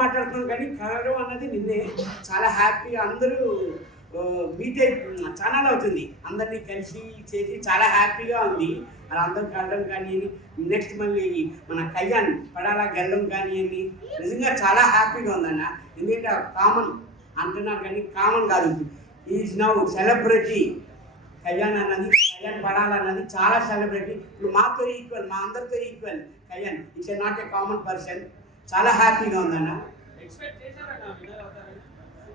మాట్లాడుతున్నాం కానీ కలవడం అన్నది నిన్నే. చాలా హ్యాపీగా అందరూ మీట్ అయి ఛానల్ అవుతుంది, అందరినీ కలిసి చేసి చాలా హ్యాపీగా ఉంది. అలా అందరూ కలవడం కానివ్వండి, నెక్స్ట్ మళ్ళీ మన కళ్యాణ్ పడాలా గెలడం కానివ్వండి, నిజంగా చాలా హ్యాపీగా ఉందన్న. ఎందుకంటే కామన్ అంటున్నారు కానీ కామన్ కాదు, ఈజ్ నౌ సెలబ్రిటీ. కళ్యాణ్ అన్నది, కళ్యాణ్ పడాలన్నది చాలా సెలబ్రిటీ. ఇప్పుడు మాతో ఈక్వల్, మా అందరితో equal Kalyan. It's not a common person. చాలా హ్యాపీగా ఉందన్న.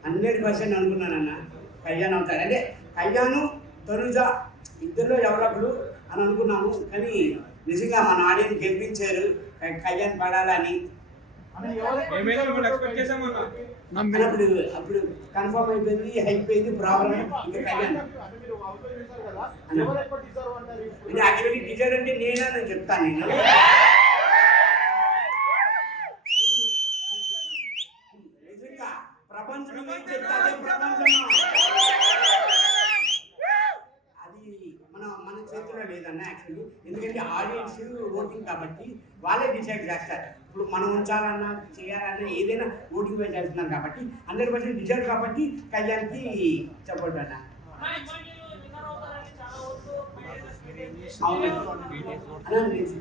100% అనుకున్నానన్న కళ్యాణ్ అవుతాడు. అంటే కళ్యాణ్ తనుజ ఇద్దరిలో ఎవరప్పుడు అని అనుకున్నాము, కానీ నిజంగా మన ఆడియన్స్ గెలిపించారు కళ్యాణ్ పడాలని. అప్పుడు కన్ఫర్మ్ అయిపోయింది ప్రాబ్లం. ఇంకా కళ్యాణ్ యాక్చువల్లీ డిజైర్ అంటే నేను చెప్తాను. నేను నిజంగా ప్రపంచం ఏం చెప్తాదే, ప్రపంచం అది మన చేతిలో లేదన్న యాక్చువల్లీ. ఎందుకంటే ఆడియన్స్ ఓటింగ్ కాబట్టి వాళ్ళే డిసైడ్ చేస్తారు. ఇప్పుడు మనం ఉంచాలన్నా చేయాలన్నా ఏదైనా ఓటింగ్ పై చేస్తున్నారు కాబట్టి 100% డిసైడ్ కాబట్టి కళ్యాణ్కి సపోర్ట్ అన్న.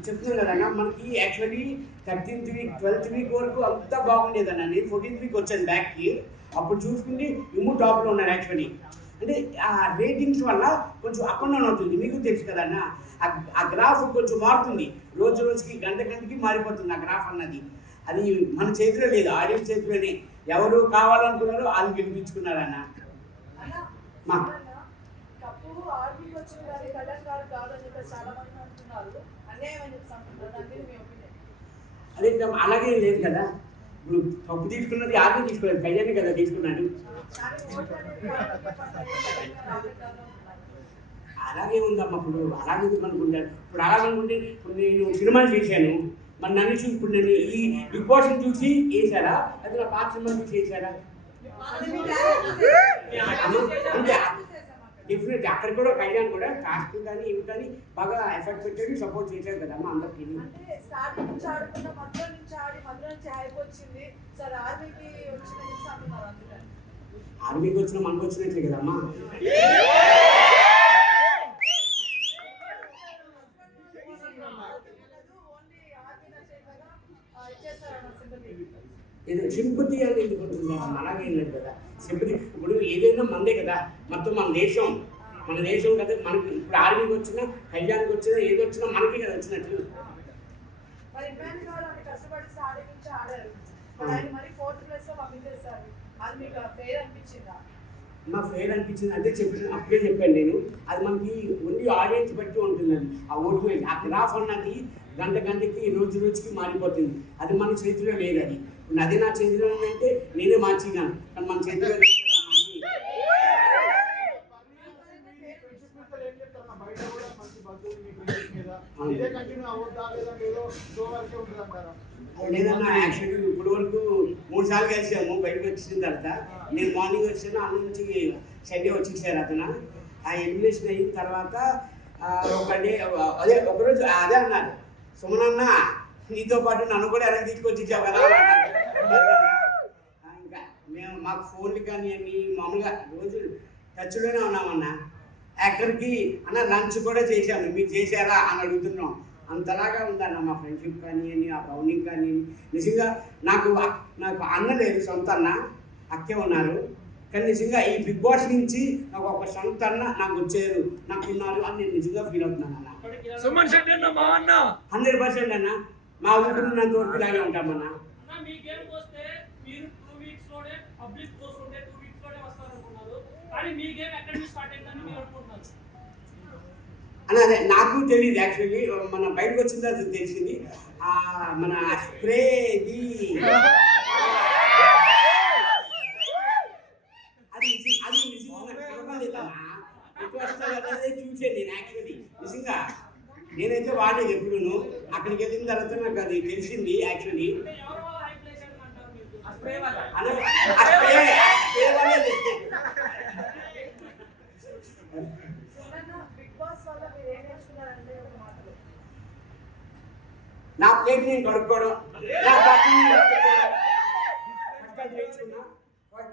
చెప్తున్నాను కదన్నా, మనకి actually 13th week 12th week వరకు అంతా బాగుండేదన్న. నేను 14th వీక్ వచ్చాను బ్యాక్కి. అప్పుడు చూసుకుంటే ఇమ్ము టాప్లో ఉన్నాను యాక్చువల్లీ. అంటే ఆ రేటింగ్స్ వల్ల కొంచెం అప్ అండ్ డౌన్ అవుతుంది, మీకు తెలుసు కదన్న. ఆ గ్రాఫ్ కొంచెం మారుతుంది, రోజు రోజుకి గంటకి మారిపోతుంది ఆ గ్రాఫ్ అన్నది. అది మన చేతిలో లేదు, ఆడియన్స్ చేతిలోనే. ఎవరు కావాలనుకున్నారో వాళ్ళు గెలిపించుకున్నారన్న. అదే అలాగే లేదు కదా. ఇప్పుడు కప్పు తీసుకున్నది ఆర్మీ తీసుకోలేదు, కళ్యాణ్ కదా తీసుకున్నాడు. అలాగే ఉందమ్మా. ఇప్పుడు అలాగే అనుకుంటాను. ఇప్పుడు అలాగనుకుంటే ఇప్పుడు నేను సినిమాలు చేశాను, మరి నన్ను చూసి ఇప్పుడు నేను ఈ బిగ్ బాస్ చూసి వేసారా, అది నా పాత సినిమా చూసి వేసారా? అంటే డెఫినెట్ అక్కడ కూడా కళ్యాణ్ కూడా కాస్ట్ కానీ ఇవి కానీ బాగా ఎఫెక్ట్ పెట్టాడు, సపోర్ట్ చేశారు కదమ్మా అందరికీ. ఆర్మీకి వచ్చిన మనకు వచ్చినట్లే కదమ్మా. సింపతి అని ఎందుకు ఉంటుందా? అలాగే లేదు కదా సింపతి. ఇప్పుడు ఏదైనా మందే కదా, మొత్తం మన దేశం కదా. మనకి ఇప్పుడు ఆర్మీకి వచ్చినా, కళ్యాణ్కి వచ్చినా, ఏది వచ్చినా మనకి కదా వచ్చినట్లు. నా ఫెయిర్ అనిపించింది అంటే అప్పుడే చెప్పాను నేను. అది మనకి ఓన్లీ ఆడియన్స్ బట్టి ఉంటుంది. అది ఆ ఓటు ఆ గ్రాఫ్ అన్నది గంటకి రోజుకి మారిపోతుంది. అది మన చేతిలో లేదు. అది అది నా చేతిలో ఉందంటే నేనే మార్చినాను, కానీ మన చేతిలో లేదు. లేదన్నా యాక్చువల్లీ ఇప్పుడు వరకు 3 సార్లు కలిసాము. బయటకు వచ్చిన తర్వాత నేను మార్నింగ్ వచ్చాను, అన్న నుంచి సండే వచ్చేసారు అతను. ఆ ఎలిమినేషన్ అయిన తర్వాత ఒక డే అదే ఒకరోజు అదే అన్నారు, సుమనన్న నీతో పాటు నన్ను కూడా వెనక్కి తీసుకొచ్చి ఇచ్చావు కదా. ఇంకా మేము మాకు ఫోన్లు కానీ అన్ని మామూలుగా రోజు టచ్లోనే ఉన్నామన్నా. ఎక్కడికి అన్న లంచ్ కూడా చేశాను, మీరు చేశారా అని అడుగుతున్నాం. అంతలాగా ఉందన్న మా ఫ్రెండ్షిప్ కానివ్వండి, ఆ బౌండింగ్ కానివ్వండి. నిజంగా నాకు అన్న లేదు, సొంత అన్న అక్కే ఉన్నారు. కానీ నిజంగా ఈ బిగ్ బాస్ నుంచి నాకు ఒక సొంత అన్న నాకు వచ్చారు, నాకు ఉన్నారు అని నేను నిజంగా ఫీల్ అవుతున్నాను అన్న. 100% అన్న. మా ఊరికి ఉన్నంత వరకు ఇలాగే ఉంటామన్నా. అన్న అదే నాకు తెలియదు యాక్చువల్లీ. మన బయటకు వచ్చిన తర్వాత తెలిసింది. మన స్ప్రేది అది నిజంగా చూసాను నేను యాక్చువల్లీ. నిజంగా నేనైతే వాడేది ఎప్పుడును. అక్కడికి వెళ్ళిన తర్వాత నాకు అది తెలిసింది యాక్చువల్లీ. నా ప్లేట్ నేను కడుక్కోవడం, నా బట్టలు నేను కడుక్కోవడం,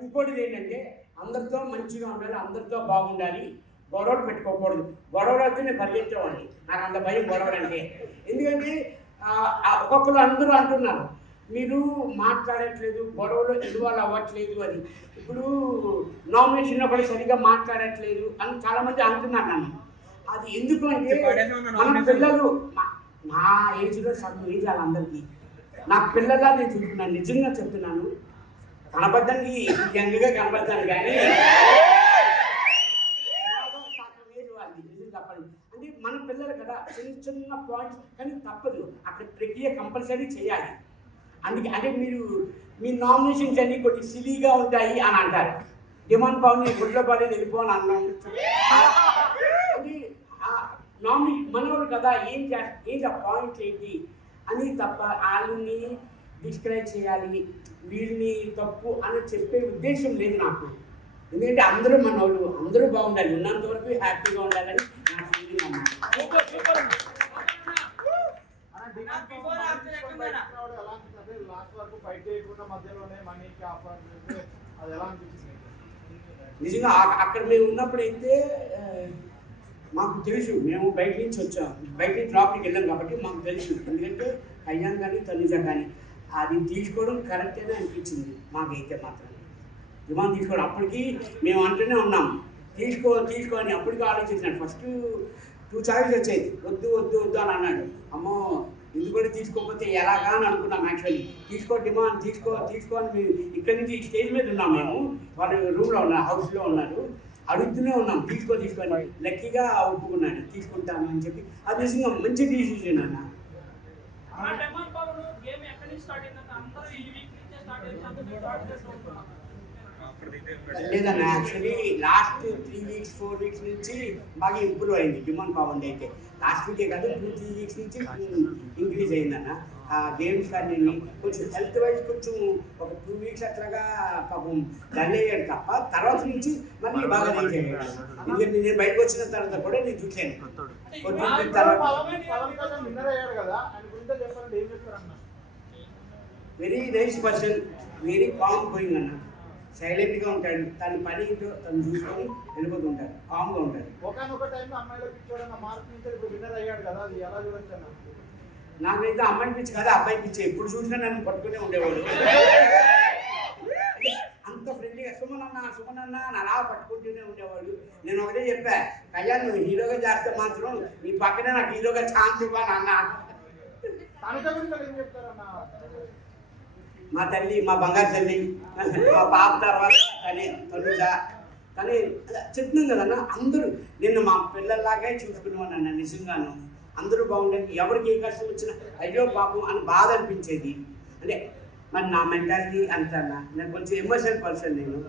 ఇంకోటి ఏంటంటే అందరితో మంచిగా ఉండాలి, అందరితో బాగుండాలి, గొడవలు పెట్టుకోకూడదు. గొడవలు అయితే నేను పరిగెత్తేవాడిని, నాకు అంత భయం గొడవలు అంటే. ఎందుకంటే ఒక్కొక్కరు అందరూ అంటున్నారు మీరు మాట్లాడట్లేదు, గొడవలు ఇన్వాల్వ్ అవ్వట్లేదు అని. ఇప్పుడు నామినేషన్లో కూడా సరిగ్గా మాట్లాడట్లేదు అని చాలామంది అంటున్నారు నన్ను. అది ఎందుకు అంటే మన పిల్లలు నా ఏజ్లో సగం ఏజ్ వాళ్ళందరికీ నా పిల్లగా నేను చూస్తున్నాను, నిజంగా చెప్తున్నాను. కనబడ్డానికి యంగ్గా కనబడతాను కానీ నిజం చెప్పండి అంటే మన పిల్లలు కదా, చిన్న చిన్న పాయింట్స్ కానీ తప్పదు, అక్కడ ప్రక్రియ కంపల్సరీ చేయాలి. అందుకే అంటే మీ నామినేషన్స్ అన్నీ కొన్ని సిలీగా ఉంటాయి అని అంటారు. డిమాండ్ పవన్ గుడ్లో పడేది వెళ్ళిపోని అన్నాం. అది మనోడు కదా, ఏంటి ఆ పాయింట్ ఏంటి అని తప్ప వాళ్ళని డిస్క్రైబ్ చేయాలి, వీళ్ళని తప్పు అని చెప్పే ఉద్దేశం లేదు నాకు. ఎందుకంటే అందరూ మనోళ్ళు, అందరూ బాగుండాలి, ఉన్నంత వరకు హ్యాపీగా ఉండాలని నా ఫీలింగ్ అన్నమాట. నిజంగా అక్కడ మేము ఉన్నప్పుడైతే మాకు తెలుసు, మేము బయట నుంచి వచ్చాం, బయట నుంచి లోపలికి వెళ్ళాం కాబట్టి మాకు తెలుసు. ఎందుకంటే కళ్యాణ్ కానీ తనుజ కానీ అది తీసుకోవడం కరెక్టేనే అనిపించింది మాకైతే మాత్రం. విమానం తీసుకోవడం అప్పటికి మేము అంటూనే ఉన్నాం తీసుకో అని. అప్పటికి ఆలోచించినాడు. ఫస్ట్ 2 చాయిస్ వచ్చాయి, వద్దు వద్దు వద్దు అని అన్నాడు. అమ్మో ఇది కూడా తీసుకోకపోతే ఎలాగా అని అనుకున్నాం. యాక్చువల్లీ డిమాండ్ తీసుకో అని మేము ఇక్కడి నుంచి స్టేజ్ మీద ఉన్నాం. మేము వాళ్ళు రూమ్లో ఉన్నారు, హౌస్లో ఉన్నారు, అడుగుతూనే ఉన్నాం తీసుకొని. లక్కీగా ఒప్పుకున్నాడు, తీసుకుంటాను అని చెప్పి. అది నిజంగా మంచి డిసిజన్ అన్న. లేదన్న, యాక్చువల్లీ లాస్ట్ 3 వీక్స్ 4 వీక్స్ నుంచి బాగా ఇంప్రూవ్ అయింది డిమాండ్ పవన్ అయితే. లాస్ట్ వీకే కాదు 2-3 వీక్స్ నుంచి ఇంక్రీజ్ అయిందన్న. గేమ్స్ కానీ కొంచెం హెల్త్ వైజ్ కొంచెం ఒక 2 వీక్స్ అట్లాగా పాపం డల్ అయ్యాడు తప్ప తర్వాత నుంచి మళ్ళీ బాగా రీచ్ అయ్యాడు. ఎందుకంటే నేను బయటకు వచ్చిన తర్వాత కూడా నేను చూసాను. Very nice person, very calm going అన్న. సైలెంట్గా ఉంటాడు, తన పని తను చూసుకొని వెళ్ళిపోతుంటాడు, కామ్గా ఉంటాడు. నాకైతే అమ్మాయి పిచ్చి కాదు, అబ్బాయి పిచ్చి. ఎప్పుడు చూసినా నన్ను పట్టుకునే ఉండేవాడు. అంత ఫ్రెండ్లీగా సుమన్ అన్న అలా పట్టుకుంటూనే ఉండేవాడు. నేను ఒకటే చెప్పా, కళ్యాణ్ నువ్వు హీరోగా చేస్తే మాత్రం నీ పక్కనే నాకు హీరోగా ఛాన్స్ ఇవ్వాలి అన్న. మా తల్లి, మా బంగారు తల్లి, మా పాప తర్వాత తనుజ కానీ చెప్తున్నాం కదన్న. అందరూ నిన్ను మా పిల్లల్లాగే చూసుకునేవాడు అన్న. నిజంగాను అందరూ బాగుండేది. ఎవరికి ఏ కష్టం వచ్చినా అయ్యో పాపం అని బాధ అనిపించేది. అంటే మరి నా మెంటాలిటీ అంత అన్న. నేను కొంచెం ఎమోషనల్ పర్సన్ నేను.